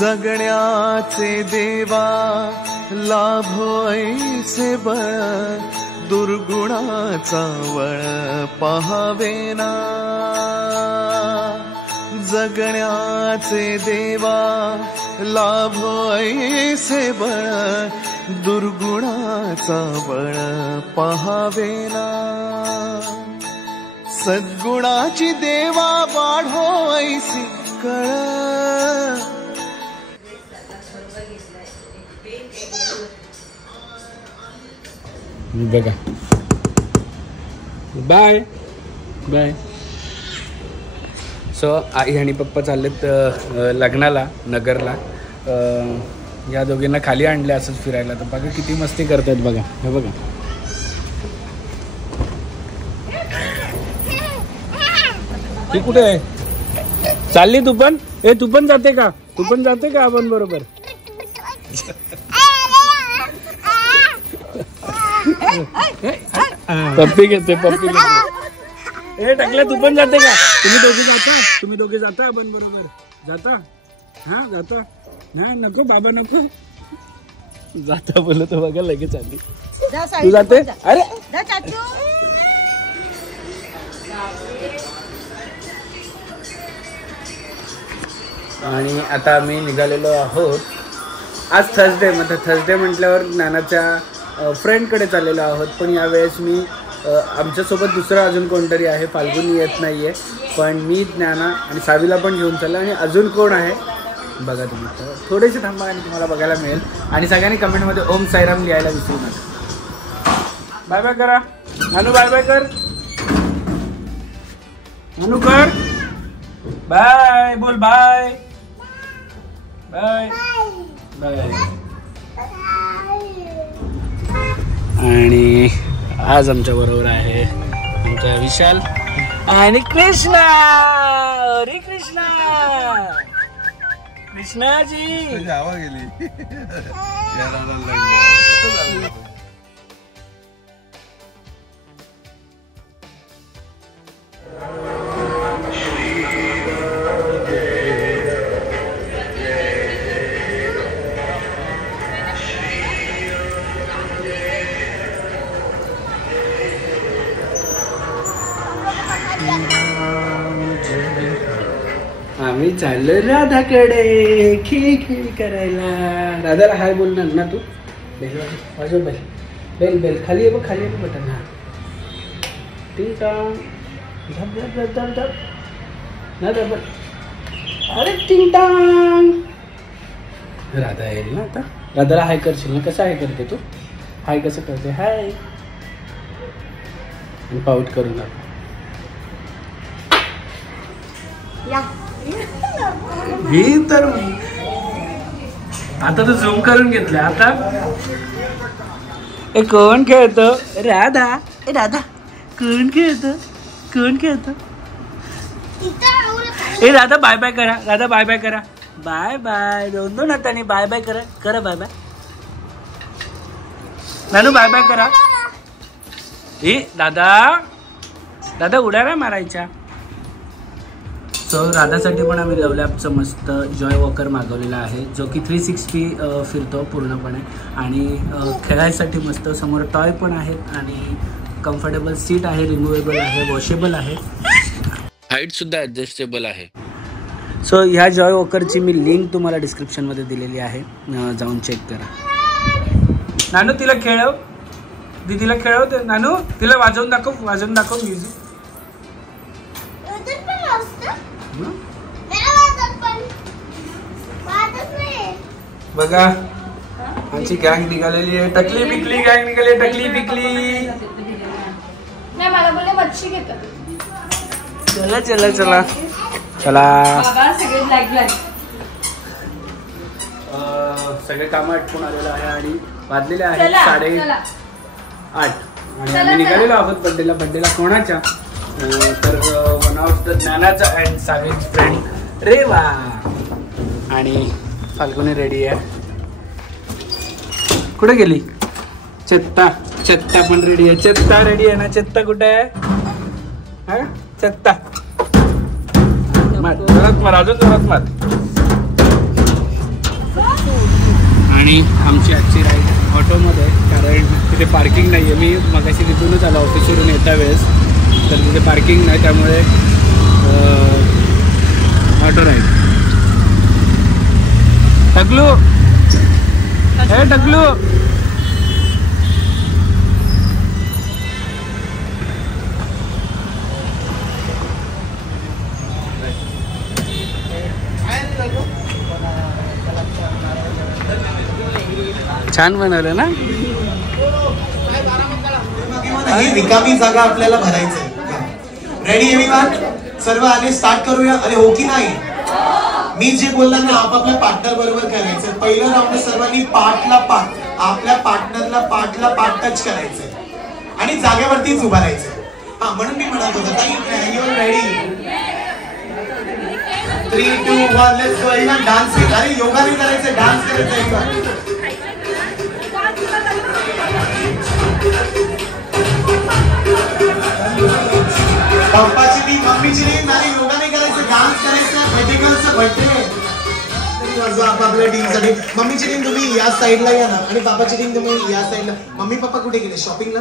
जगण्याचे देवा लाभो ऐसे बळ, दुर्गुणाचा वळ पहावेना. जगण्याचे देवा लाभो ऐसे बळ, दुर्गुणाचा बळ पहावेना. सद्गुणाची देवा वाढो ऐसी कळ. बघा बाय बाय. सो आई आणि पप्पा चाललेत लग्नाला नगरला. या दोघींना खाली आणले असंच फिरायला. तर बघा किती मस्ती करतात बघा. हे बघा ती कुठे आहे? चालली तू पण? ए तू पण जाते का? तू पण जाते का आपण बरोबर? पप्पी घेते पप्पी घेते. ए टाकल्या तू पण जाते का? तुम्ही दोघे जाता? तुम्ही दोघे जाता आपण बरोबर? जाता? हा जाता? नाही नको बाबा नको. जाता बोलत बघा लगेच आली. तू जाते? अरे आणि आता आम्ही निघालेलो आहोत. आज थर्सडे, मग थर्सडे म्हटल्यावर ज्ञानाच्या फ्रेंडकडे चाललेलो आहोत. पण यावेळेस मी आमच्यासोबत दुसरा अजून कोणतरी आहे. फाल्गुनी येत नाही आहे, पण मी ज्ञाना आणि सावीला पण घेऊन चाललो. आणि अजून कोण आहे बघा तुम्ही. थोडेसे थांबा आणि तुम्हाला बघायला मिळेल. आणि सगळ्यांनी कमेंटमध्ये ओम साईराम लिहायला विसरू नका. बाय बाय करा नानू. बाय बाय कर नानू. कर बाय. बोल बाय बाय बाय. आणि आज आमच्या बरोबर आहे आमचा विशाल आणि कृष्णा. हरे कृष्णा. कृष्णाजी आवा गेली. आम्ही चाललो राधाकडे खिळखिळ करायला. राधाला हाय बोलणार ना तू? बेल वाजव. बेल बेल बेल खाली आहे बघ. खाली आहे बघ बटन. हा टिंग टॉंग. धब धब धब धब धब ना धब. अरे टिंग टॉंग. राधा येईल ना आता. राधाला हाय करशील ना? कसं हाय करते तू? हाय कसं करते? हाय पाऊट करून आपण ही तर आता तर झूम करून घेतलं. आता कोण खेळतो? राधा. राधा कोण खेळतो? कोण खेळतो? ए राधा बाय बाय करा. राधा बाय बाय करा. Bye bye. दोन हाताने बाय बाय करा. करा bye bye. Nanu bye bye करा. ए दादा. दादा उड्या नाही मारायच्या. सो राधासाठी पण आम्ही लवलॅबचं मस्त जॉय वॉकर मागवलेला आहे, जो की 360 फिरतो पूर्णपणे. आणि खेळायसाठी मस्त समोर टॉय पण आहेत आणि कम्फर्टेबल सीट आहे, रिमूवेबल आहे, वॉशेबल आहे, हाईटसुद्धा ॲडजस्टेबल आहे. सो ह्या जॉय वॉकरची मी लिंक तुम्हाला डिस्क्रिप्शनमध्ये दिलेली आहे, जाऊन चेक करा. नानू तिला खेळव, दीदीला खेळव. नानू तिला वाजवून दाखव, वाजवून दाखव म्युझिक. बघा आमची गँग निघालेली आहे. टकली पिकली गँग निघाली. टकली पिकली. नाही मला बोलले मच्छी घेतात. चला चला चला चला. सगळे ब्लॅक ब्लॅक सगळे कामं आटपून आलेलं आहे आणि वाजलेले आहेत 8:30 आणि आम्ही निघालेलो आहोत बड्डेला. बड्डेला कोणाच्या तर वन ऑफ द ज्ञानाचा अँड सावेज फ्रेंड रेवा. आणि फाल्गुनी रेडी आहे. कुठे गेली? चत्ता. चत्ता पण रेडी आहे. चत्ता रेडी आहे ना? चत्ता कुठे आहे? हा चत्ता मार, जोरात मार, अजून जोरात मार. आणि आमची आजची राईड ऑटोमध्ये आहे, कारण तिथे पार्किंग नाही आहे. मी मगाशी तिथूनच आलो ऑफिसवरून येता वेळेस, तर तिथे पार्किंग नाही, त्यामुळे ऑटो राईड. टकलू हे टकलू छान बनवलं ना. ही रिकामी जागा आपल्याला भरायचंय. रेडी एव्हरीवन, सर्व आले स्टार्ट करूया. अरे हो की नाही, मी जे बोलला ना आपापल्या पार्टनर बरोबर करायचं. पहिलं राऊंड सर्वांनी पार्टला पार्ट, आपल्या पार्टनरला पार्टला पार्ट टच करायचंय आणि जागेवरतीच उभा राहायचंय. हा म्हणून मी म्हणत होतो ताई, you are ready? 3, 2, 1 let's go. Everyone dance. अरे योगा नाही करायचं, डान्स करायचं एव्हरीवन. पप्पाची टीम, मम्मीची टीम. अरे योगा नाही करायचं, डान्स करायचं. मेडिकलचं बर्थडे तरी वाजवा आपापल्या टीमसाठी. मम्मीची टीम तुम्ही या साईडला या ना, आणि पापाची टीम तुम्ही या साईडला. मम्मी पप्पा कुठे गेले? शॉपिंगला.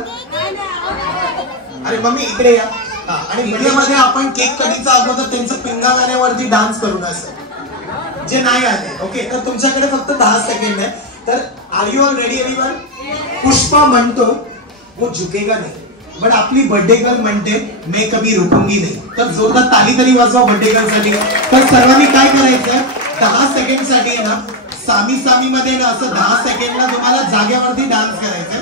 अरे मम्मी इकडे या. आणि मीडियामध्ये आपण केक कधीचा अगोदर त्यांचं पिंगा गाण्यावरती डान्स करू असं जे नाही आले. ओके, तर तुमच्याकडे फक्त 10 सेकंड आहे. तर are you all ready everyone? Pushpa म्हणतो वो झुकेगा नाही, बट आपली बर्थडे गर्ल म्हणते मैं कभी रुकूंगी नाही. तर जोरदार ताली तरी वाजवा बर्थडे गर्ल साठी. तर सर्वांनी काय करायचं, 10 सेकंड साठी ना सामी सामी मध्ये ना असं 10 सेकंडला तुम्हाला जागेवरती डान्स करायचं.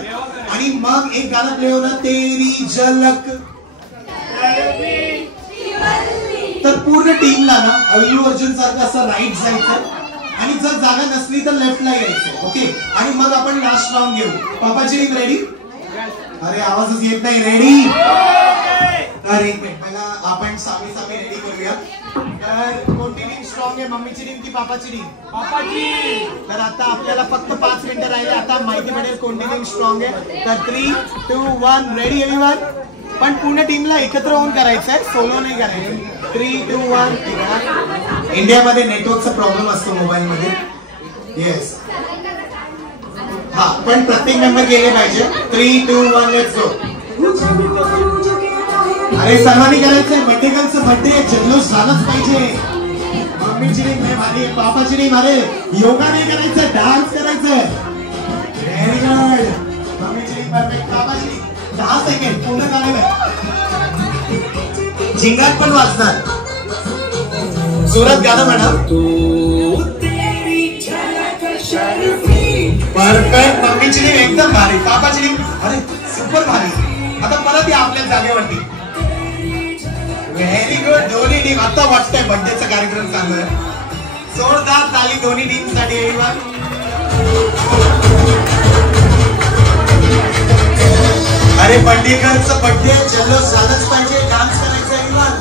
आणि मग एक गाणं प्ले होणार, तेरी झलक. तर पूर्ण टीमला ना अल्लू अर्जुन सारखं असं राईट जायचं, आणि जर जागा नसली तर लेफ्टला यायचं. ओके, आणि मग आपण लास्ट राऊंड घेऊ. पापाची टीम रेडी? अरे आवाजच येत नाही. रेडी? अरे एक मिनिट, पहिला आपण सामी सामी रेडी करूया. तर कोणती टीम स्ट्रॉंग आहे, मम्मीची टीम की पापाची टीम? पापाची. तर आता आपल्याला फक्त 5 मिनिटं राहिले. आता माहिती मिळेल कोणती टीम स्ट्रॉंग आहे. तर 3, 2, 1 रेडी एव्हरीवन. पण पूर्ण टीमला एकत्र होऊन करायचंय, सोलो नाही करायचं. 3, 2, 1. इंडियामध्ये नेटवर्कचा प्रॉब्लेम असतो मोबाईल मध्ये. येस, हा, पण प्रत्येक मेंबर गेले पाहिजे. 3, 2, 1 लेट्स गो. अरे सर्वांनी करायचंय, बर्थडे गर्लचं बर्थडे जल्लोष झालाच पाहिजे. मम्मीची टीम नाही भारी, पापाची टीम. अरे योगा नाही करायचं, डान्स करायचं. Very good. मम्मीची टीम परफेक्ट. पापाची टीम 10 सेकंड पूर्ण करायला. झिंगाट पण वाजणार. जोरात गाणं म्हणा. परफेक्ट. मम्मीची टीम एकदम भारी. पापाची टीम अरे सुपर भारी. आता परत या आपल्या जागेवरती. Very good. दोन्ही टीम आता वाटतंय बर्थडेचा कार्यक्रम चालू आहे. जोरदार ताली दोन्ही टीम साठी एव्हरीवन. अरे बर्थडे गर्लचं बर्थडे जल्लोष झालंच पाहिजे, डान्स करायचं एव्हरीवन.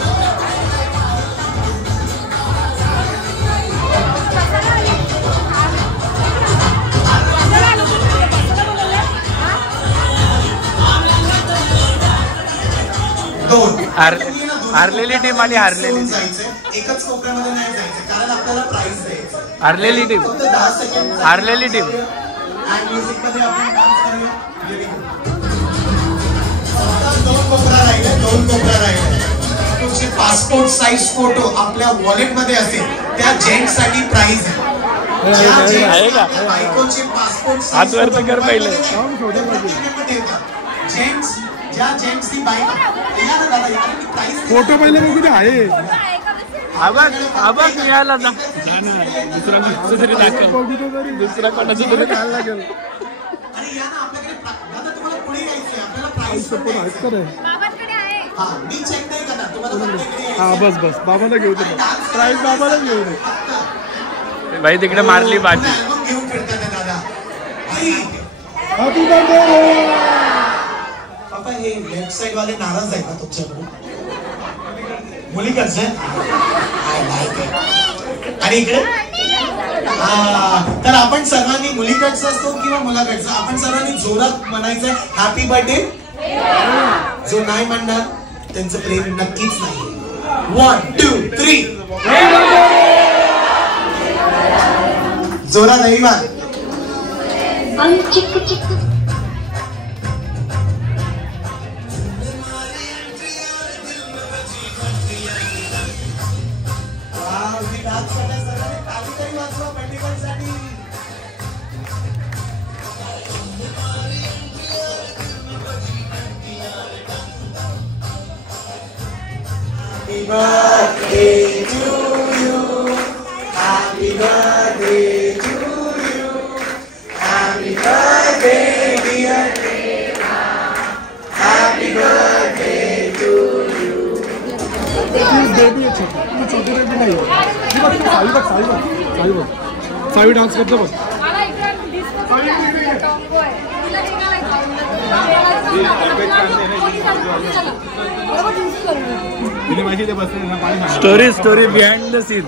हारलेली टीम आणि हारलेली जायचं एकच कोपऱ्यामध्ये नाही जायचं, कारण आपल्याला प्राइस द्यायचं. हारलेली टीम, फक्त 10 सेकंड. हारलेली टीम. आणि म्युझिक मध्ये आपण डान्स करूया. 2 कोपरा राहिले, 2 कोपरा राहिले. तुमचे पासपोर्ट साइज फोटो आपल्या वॉलेट मध्ये असेल त्या जेंट्स साठी प्राइस आहे. बायकोचे पासपोर्ट हात वरती कर पहिले. जेंट्स ज्या जेंट्सची बाईक फोटो पहिले बघू दे आहे. आबाग मिळाला ना दुसरा तरी दाखव, दुसरा कोणाचं तरी खायला लागेल. आणि या ना आपल्याकडे आता तुम्हाला पुढे यायचंय, आपल्याला प्राइस बाबांकडे आहे. हा मी चेक नाही करणार तुम्हाला. हा बस बस बाबाला घेऊ दे, प्राइस बाबाला घेऊ दे. भाई तिकडे मारली बाजी. घेऊन फिरतात दादा. Happy birthday. पापा हे लेफ्ट साइड वाले नाराज आहेत का तुमच्याकडून? मुलीकडचे आणि इकडे तर आपण सर्वांनी मुलीकडचं असतो किंवा मुलाकडचं, आपण सर्वांनी जोरात म्हणायचं हॅपी बर्थडे. जो नाही म्हणणार त्यांचं प्रेम नक्कीच नाही. 1 2 3 जोरात एव्हरीवन. चिक चिक Happy birthday to you. Happy birthday to you. Happy birthday dear Reva. Happy birthday to you. Baby आहे छोटी बेबी नाही सावी डान्स करतो बघ. Story behind the scene.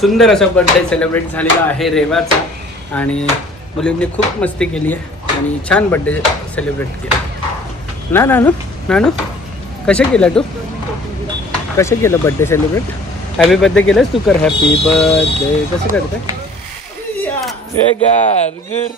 सुंदर असा बर्थडे सेलिब्रेट झालेला आहे रेवाचा आणि मुलींनी खूप मस्ती केली आहे आणि छान बर्थडे सेलिब्रेट केला ना. नानू नानू कशा केला तू? कसं केलं बर्थडे सेलिब्रेट? हॅपी बर्थडे केलंस तू? कर हॅपी बर्थडे. कसं करते? गुर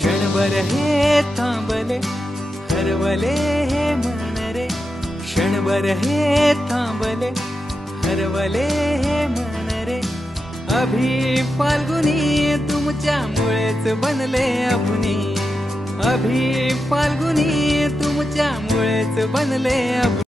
क्षणभर हे थांबले हरवले हे मन रे. क्षणभर हे थांबले हरवले हे मन रे. अभि फाल्गुनी तुमच्यामुळेच बनले अभुनी. अभि फाल्गुनी तुमच्यामुळेच बनले अभुनी.